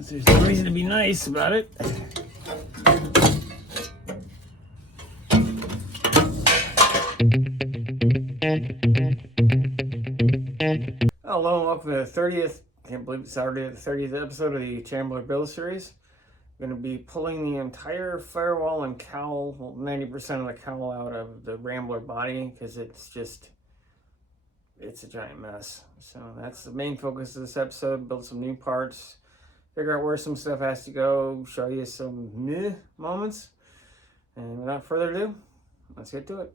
There's no reason to be nice about it. Hello and welcome to the 30th, can't believe it's already the 30th episode of the Chambler build series. I'm going to be pulling the entire firewall and cowl, well 90% of the cowl out of the Rambler body because it's a giant mess. So that's the main focus of this episode, build some new parts, figure out where some stuff has to go, show you some meh moments. And without further ado, let's get to it.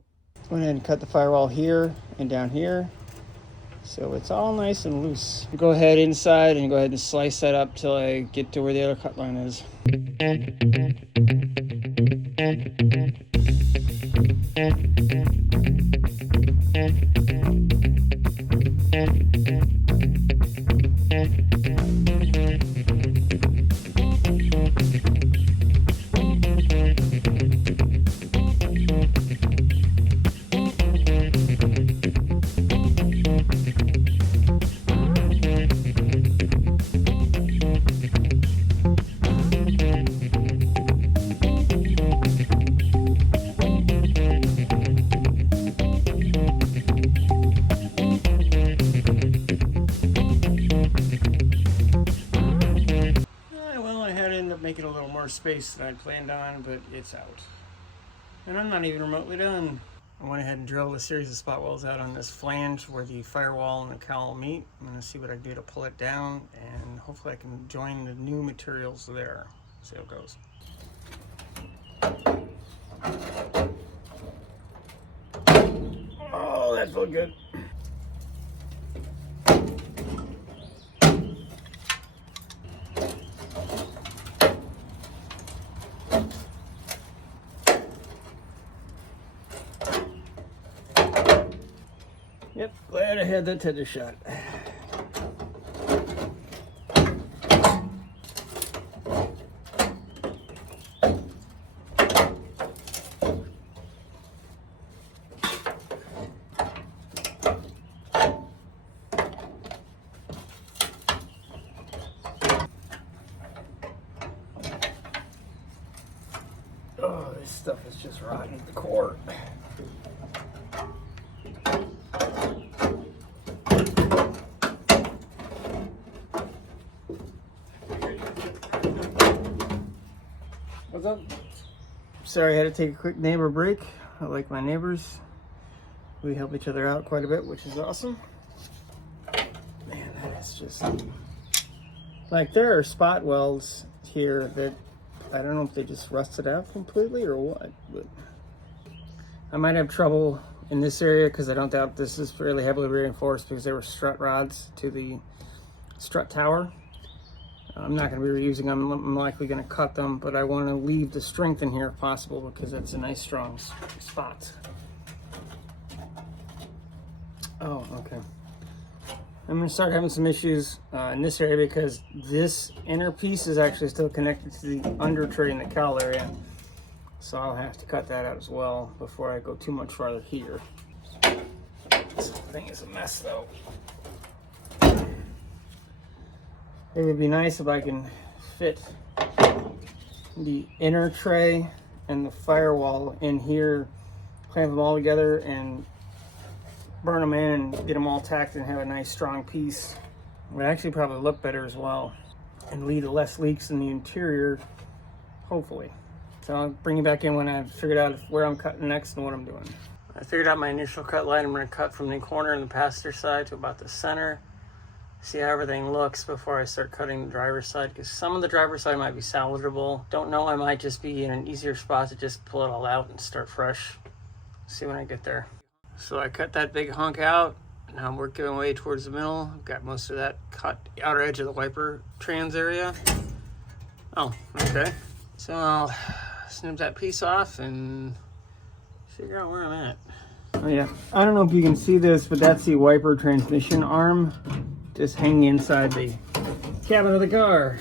Went ahead and cut the firewall here and down here, so it's all nice and loose. Go ahead inside and go ahead and slice that up till I get to where the other cut line is. Making a little more space than I planned on, but it's out. And I'm not even remotely done. I went ahead and drilled a series of spot welds out on this flange where the firewall and the cowl meet. I'm going to see what I can do to pull it down, and hopefully I can join the new materials there. See how it goes. Oh, that felt good. Yep, glad I had that tether shot. Oh, this stuff is just rotten at the core. What's up? Sorry, I had to take a quick neighbor break. I like my neighbors. We help each other out quite a bit, which is awesome. Man, that is just... Like, there are spot welds here that I don't know if they just rusted out completely or what, but I might have trouble in this area because I don't doubt this is fairly heavily reinforced because there were strut rods to the strut tower. I'm not going to be reusing them. I'm likely going to cut them, but I want to leave the strength in here if possible because that's a nice strong spot. Oh, okay. I'm going to start having some issues in this area because this inner piece is actually still connected to the under tray in the cowl area. So I'll have to cut that out as well before I go too much farther here. This thing is a mess though. It would be nice if I can fit the inner tray and the firewall in here, clamp them all together and burn them in and get them all tacked and have a nice strong piece. It would actually probably look better as well and lead to less leaks in the interior, hopefully. So I'll bring you back in when I've figured out where I'm cutting next and what I'm doing. I figured out my initial cut line. I'm going to cut from the corner in the passenger side to about the center. See how everything looks before I start cutting the driver's side, because some of the driver's side might be salvageable. Don't know, I might just be in an easier spot to just pull it all out and start fresh. See when I get there. So I cut that big hunk out. Now I'm working my way towards the middle. I've got most of that cut the outer edge of the wiper trans area. Oh, okay. So I'll snip that piece off and figure out where I'm at. Oh yeah, I don't know if you can see this, but that's the wiper transmission arm just hanging inside the cabin of the car.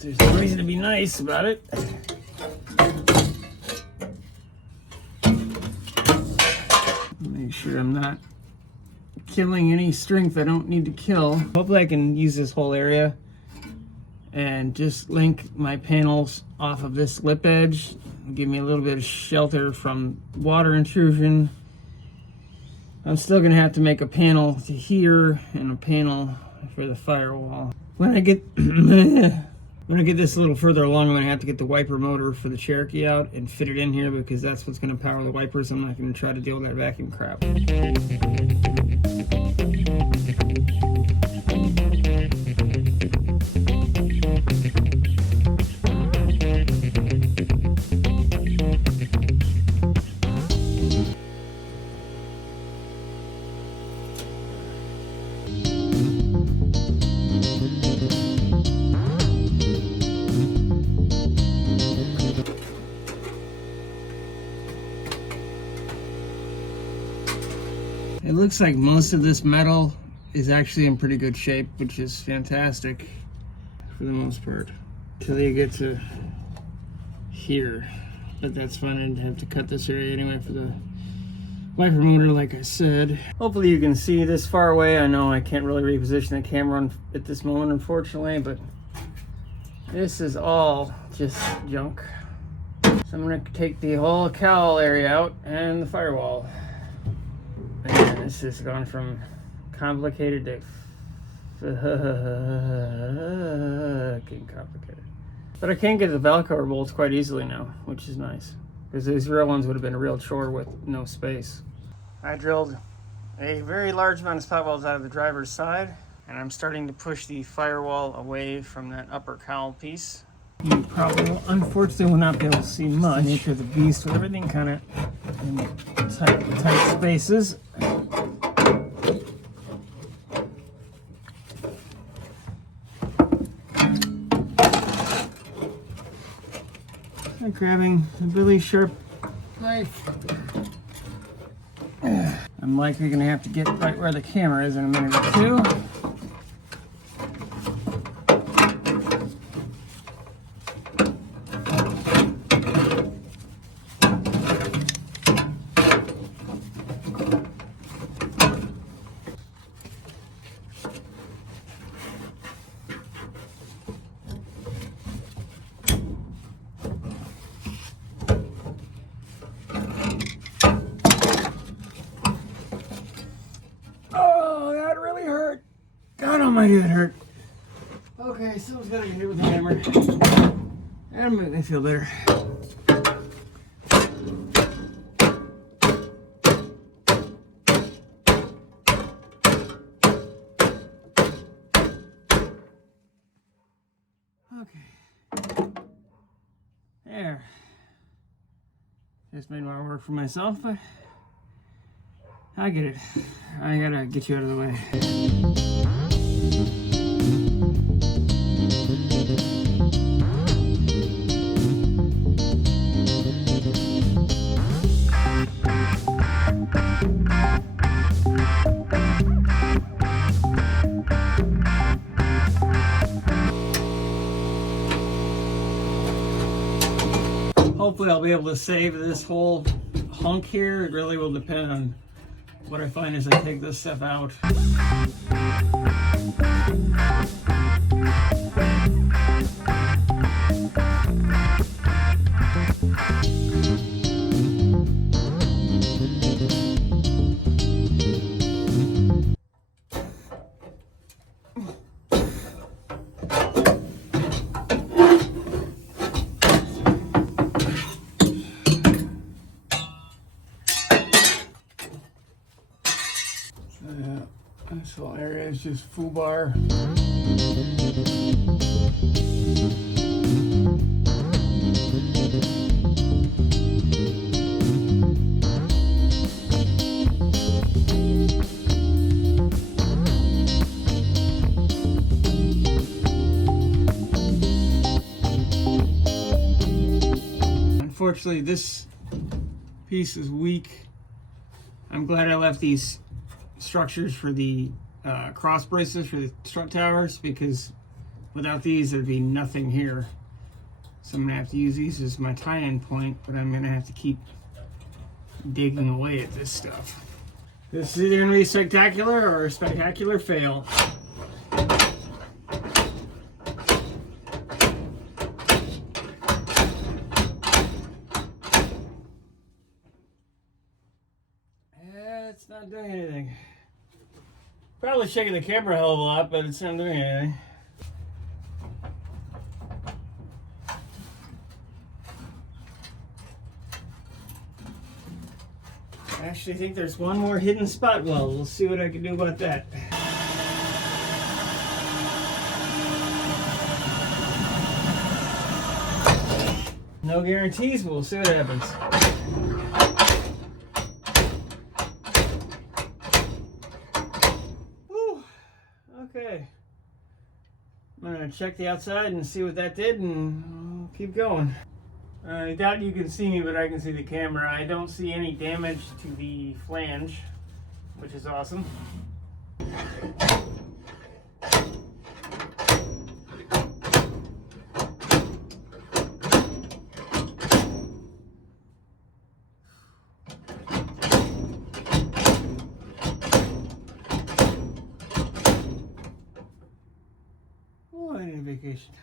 There's no reason to be nice about it. sure I'm not killing any strength I don't need to kill. Hopefully I can use this whole area and just link my panels off of this lip edge. Give me a little bit of shelter from water intrusion. I'm still gonna have to make a panel to here and a panel for the firewall. When I get this a little further along, I'm gonna have to get the wiper motor for the Cherokee out and fit it in here, because that's what's gonna power the wipers. I'm not gonna try to deal with that vacuum crap. It looks like most of this metal is actually in pretty good shape, which is fantastic for the most part, till you get to here. But that's fine, I didn't have to cut this area anyway for the wiper motor, like I said. Hopefully you can see this far away. I know I can't really reposition the camera at this moment, unfortunately, but this is all just junk. So I'm gonna take the whole cowl area out and the firewall. Man, this has gone from complicated to fucking complicated. But I can get the Velcro bolts quite easily now, which is nice, because these real ones would have been a real chore with no space. I drilled a very large amount of spot welds out of the driver's side, and I'm starting to push the firewall away from that upper cowl piece. You probably, unfortunately, will not be able to see much. The nature of the beast with everything kind of in tight spaces. I'm grabbing a really sharp knife. I'm likely going to have to get right where the camera is in a minute or two. Almighty, that hurt. Okay, someone's got to get hit with a hammer. That'll make me feel better. Okay. There. Just made more work for myself, but I get it. I gotta get you out of the way. Hopefully I'll be able to save this whole hunk here. It really will depend on what I find as I take this stuff out. This whole area is just foobar. Unfortunately, this piece is weak. I'm glad I left these structures for the cross braces for the strut towers, because without these there'd be nothing here. So I'm gonna have to use these as my tie-in point, but I'm gonna have to keep digging away at this stuff. This is either going to be spectacular or a spectacular fail. It's not doing anything. Probably shaking the camera a hell of a lot, but it's not doing anything. I actually think there's one more hidden spot weld. We'll see what I can do about that. No guarantees, but we'll see what happens. Woo. Okay. I'm gonna check the outside and see what that did, and I'll keep going. I doubt you can see me, but I can see the camera. I don't see any damage to the flange, which is awesome. Oh, I need a vacation.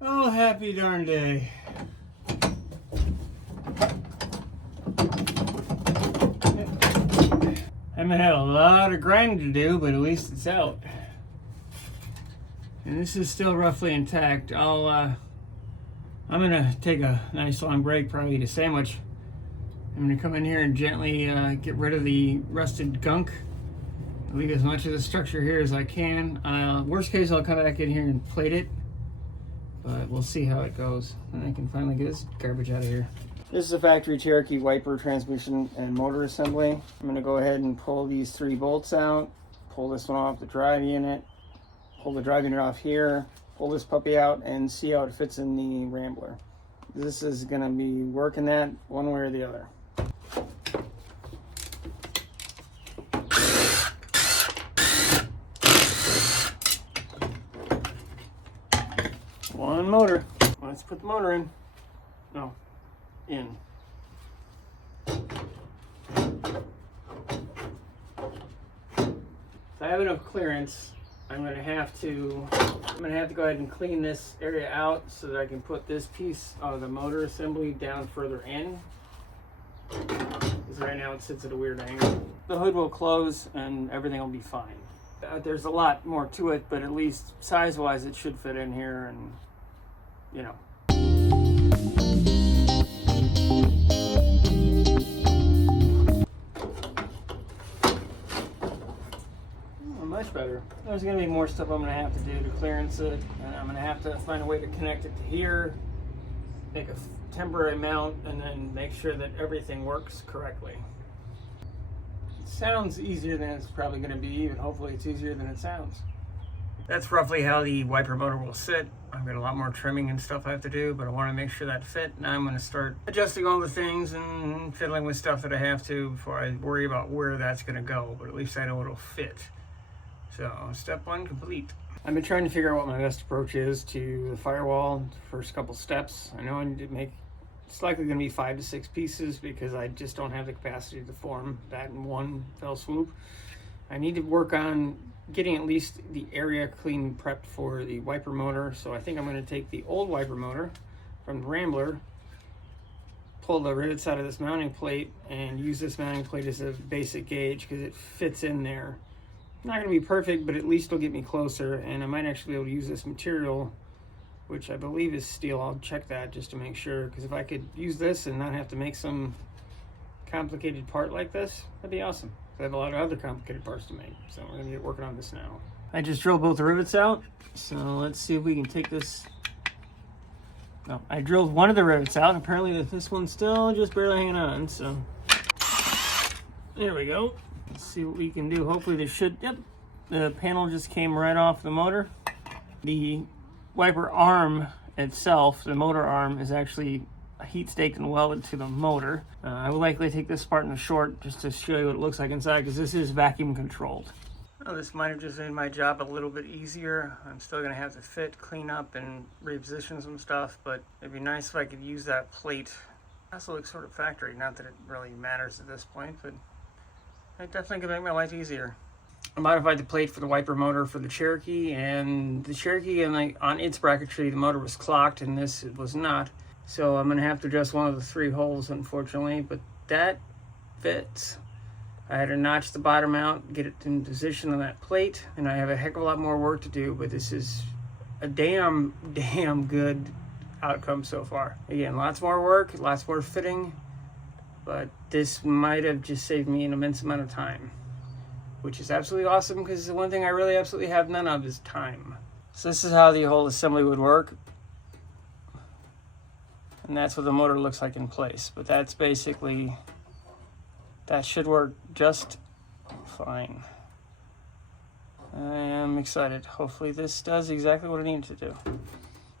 Oh, happy darn day. I haven't had a lot of grinding to do, but at least it's out. And this is still roughly intact. I'm gonna take a nice long break, probably eat a sandwich. I'm gonna come in here and gently get rid of the rusted gunk. Leave as much of the structure here as I can. Worst case, I'll come back in here and plate it. But we'll see how it goes. And I can finally get this garbage out of here. This is a factory Cherokee wiper transmission and motor assembly. I'm going to go ahead and pull these 3 bolts out. Pull this one off the drive unit. Pull the drive unit off here. Pull this puppy out and see how it fits in the Rambler. This is going to be working that one way or the other. One motor. Let's put the motor in. No, in. If I have enough clearance, I'm gonna have to go ahead and clean this area out so that I can put this piece of the motor assembly down further in. Because right now it sits at a weird angle. The hood will close and everything will be fine. There's a lot more to it, but at least size-wise it should fit in here, and you know. Oh, much better. There's going to be more stuff I'm going to have to do to clearance it, and I'm going to have to find a way to connect it to here, make a temporary mount, and then make sure that everything works correctly. It sounds easier than it's probably going to be, but hopefully it's easier than it sounds. That's roughly how the wiper motor will sit. I've got a lot more trimming and stuff I have to do, but I want to make sure that fit. Now I'm going to start adjusting all the things and fiddling with stuff that I have to before I worry about where that's going to go, but at least I know it'll fit. So step 1 complete. I've been trying to figure out what my best approach is to the firewall, the first couple steps. I know I need to make, it's likely going to be 5 to 6 pieces because I just don't have the capacity to form that in one fell swoop. I need to work on getting at least the area clean prepped for the wiper motor. So I think I'm going to take the old wiper motor from the Rambler, pull the rivets out of this mounting plate, and use this mounting plate as a basic gauge because it fits in there. Not going to be perfect, but at least it'll get me closer, and I might actually be able to use this material, which I believe is steel. I'll check that just to make sure, because if I could use this and not have to make some complicated part like this, that'd be awesome. I have a lot of other complicated parts to make, so we're gonna get working on this now. I just drilled both the rivets out, so let's see if we can take this. No, I drilled one of the rivets out. Apparently this one's still just barely hanging on, so there we go. Let's see what we can do. Hopefully this should, yep, the panel just came right off the motor. The wiper arm itself, the motor arm, is actually heat staked and welded to the motor. I will likely take this part in the short just to show you what it looks like inside, because this is vacuum controlled. Well, this might have just made my job a little bit easier. I'm still gonna have to fit, clean up, and reposition some stuff, but it'd be nice if I could use that plate. It also looks sort of factory, not that it really matters at this point, but it definitely could make my life easier. I modified the plate for the wiper motor for the Cherokee, and the Cherokee, and on its bracketry, the motor was clocked, and this it was not. So I'm gonna have to adjust one of the 3 holes, unfortunately, but that fits. I had to notch the bottom out, get it in position on that plate, and I have a heck of a lot more work to do, but this is a damn good outcome so far. Again, lots more work, lots more fitting, but this might have just saved me an immense amount of time, which is absolutely awesome, because the one thing I really absolutely have none of is time. So this is how the whole assembly would work, and that's what the motor looks like in place, but that's basically, that should work just fine. I am excited. Hopefully this does exactly what it needed to do. I'm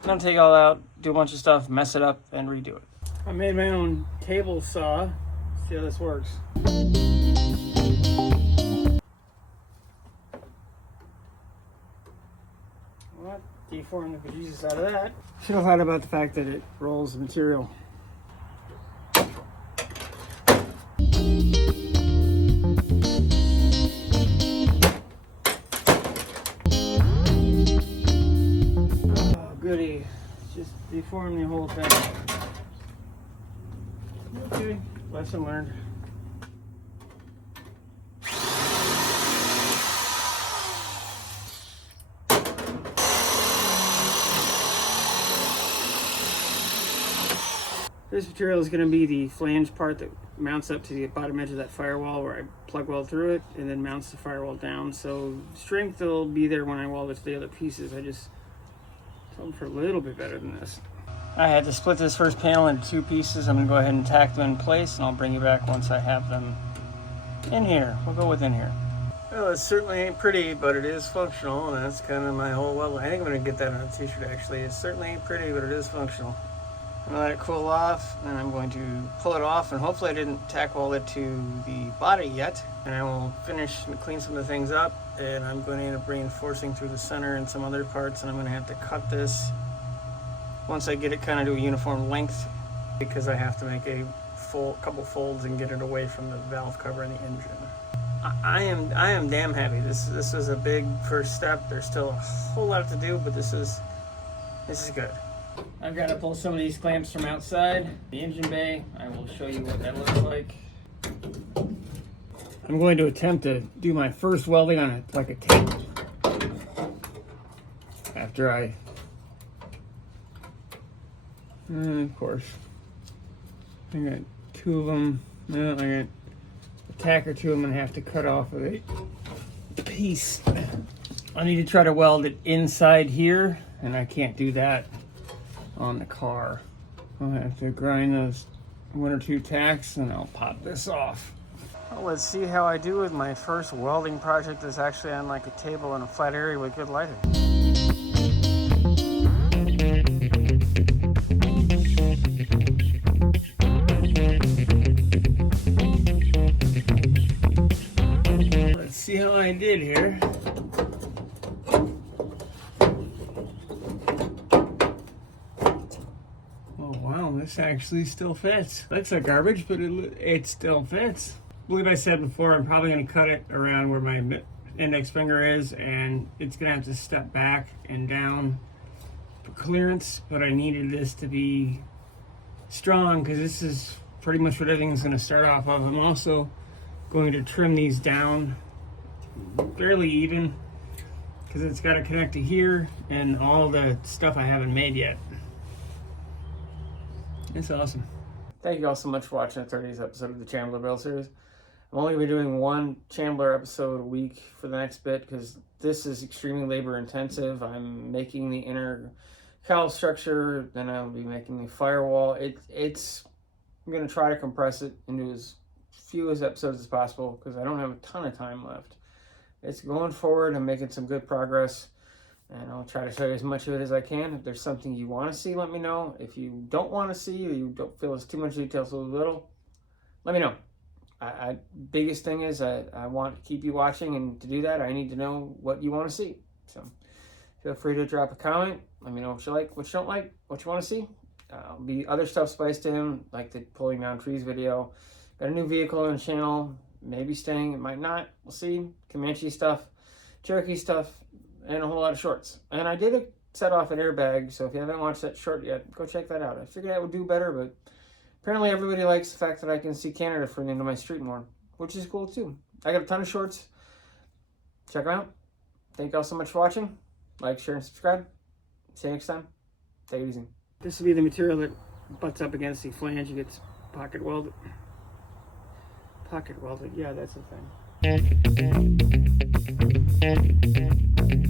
gonna take it all out, do a bunch of stuff, mess it up, and redo it. I made my own table saw. See how this works. What? Deform the bejesus out of that. Should have thought about the fact that it rolls the material. Goody, just deform the whole thing. Okay, lesson learned. This material is going to be the flange part that mounts up to the bottom edge of that firewall, where I plug weld through it and then mounts the firewall down. So strength will be there when I weld it to the other pieces. I just something for a little bit better than this. I had to split this first panel into 2 pieces. I'm going to go ahead and tack them in place, and I'll bring you back once I have them in here. We'll go within here. Well, it certainly ain't pretty, but it is functional, and that's kind of my whole level. I think I'm going to get that on a t-shirt, actually. It certainly ain't pretty, but it is functional. I'm going to let it cool off, and I'm going to pull it off, and hopefully I didn't tack weld it to the body yet. And I will finish and clean some of the things up, and I'm going to end up reinforcing through the center and some other parts, and I'm going to have to cut this once I get it kind of to a uniform length, because I have to make a couple folds and get it away from the valve cover in the engine. I am damn happy. This was a big first step. There's still a whole lot to do, but this is good. I've got to pull some of these clamps from outside the engine bay. I will show you what that looks like. I'm going to attempt to do my first welding on a table. After I, of course, I got 2 of them. No, I got a tack or 2 I'm going to have to cut off of the piece. I need to try to weld it inside here, and I can't do that on the car. I'll have to grind those 1 or 2 tacks, and I'll pop this off. Well, let's see how I do with my first welding project that's actually on like a table in a flat area with good lighting. Let's see how I did here. This actually still fits. Looks like garbage, but it still fits. I believe I said before, I'm probably going to cut it around where my index finger is, and it's going to have to step back and down for clearance, but I needed this to be strong because this is pretty much what everything's going to start off of. I'm also going to trim these down fairly even because it's got to connect to here and all the stuff I haven't made yet. It's awesome. Thank you all so much for watching the 30th episode of the Chambler build series. I'm only going to be doing 1 Chambler episode a week for the next bit because this is extremely labor intensive. I'm making the inner cowl structure, then I'll be making the firewall. I'm going to try to compress it into as few episodes as possible because I don't have a ton of time left. It's going forward. I'm making some good progress. And I'll try to show you as much of it as I can. If there's something you want to see, let me know. If you don't want to see, or you don't feel it's too much detail, so little, let me know. biggest thing is I want to keep you watching, and to do that, I need to know what you want to see. So feel free to drop a comment. Let me know what you like, what you don't like, what you want to see. Be other stuff spiced to him, like the pulling down trees video. Got a new vehicle on the channel, maybe staying, it might not, we'll see. Comanche stuff, Cherokee stuff, and a whole lot of shorts. And I did set off an airbag, so if you haven't watched that short yet, go check that out. I figured I would do better, but apparently everybody likes the fact that I can see Canada from the end of my street more, which is cool too. I got a ton of shorts. Check them out. Thank you all so much for watching. Like, share, and subscribe. See you next time. Take it easy. This will be the material that butts up against the flange. It gets pocket welded. Pocket welded, yeah, that's the thing.